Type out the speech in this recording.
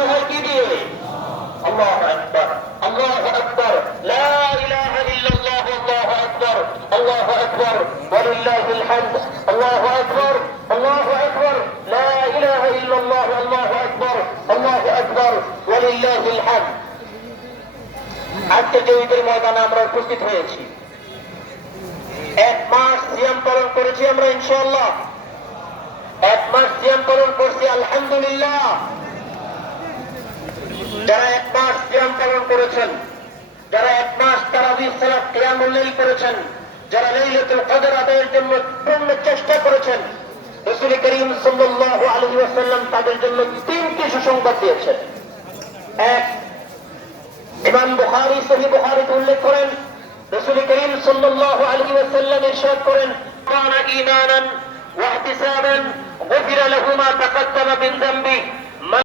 শুরু হয় কি দিয়ে? আল্লাহু আকবার, আল্লাহু আকবার, লা ইলাহা ইল্লাল্লাহ, আল্লাহু আকবার, আল্লাহু আকবার, ওয়ালিল্লাহিল হামদ, আল্লাহু আকবার, আল্লাহু আকবার, লা ইলাহা ইল্লাল্লাহ, আল্লাহু আকবার, আল্লাহু আকবার, ওয়ালিল্লাহিল হামদ। আজকে যে ঈদের ময়দানে আমরা উপস্থিত হয়েছি, এক মাস সিয়াম পালন করেছি আমরা ইনশাআল্লাহ, এক মাস সিয়াম পালন করছি আলহামদুলিল্লাহ। যারা এক মাস সিয়াম পালন করেছেন, যারা এক মাস তারাবির সালাত কিয়ামুল লাইল করেছেন, যারা লাইলাতুল কদর আদায়ের জন্য পূর্ণ চেষ্টা করেছেন, রাসূল করিম সাল্লাল্লাহু আলাইহি ওয়াসাল্লাম তাদের জন্য তিনটি সুসংবাদ দিয়েছেন। এক, ইমাম বুখারী সহিহ বুখারীতে উল্লেখ করেন, রাসূল করিম সাল্লাল্লাহু আলাইহি ওয়াসাল্লাম ইরশাদ করেন, কানা ঈমানান ওয়া ইহতিসাবান গুফিরা লাহু মা তাকাদ্দামা মিন যামবি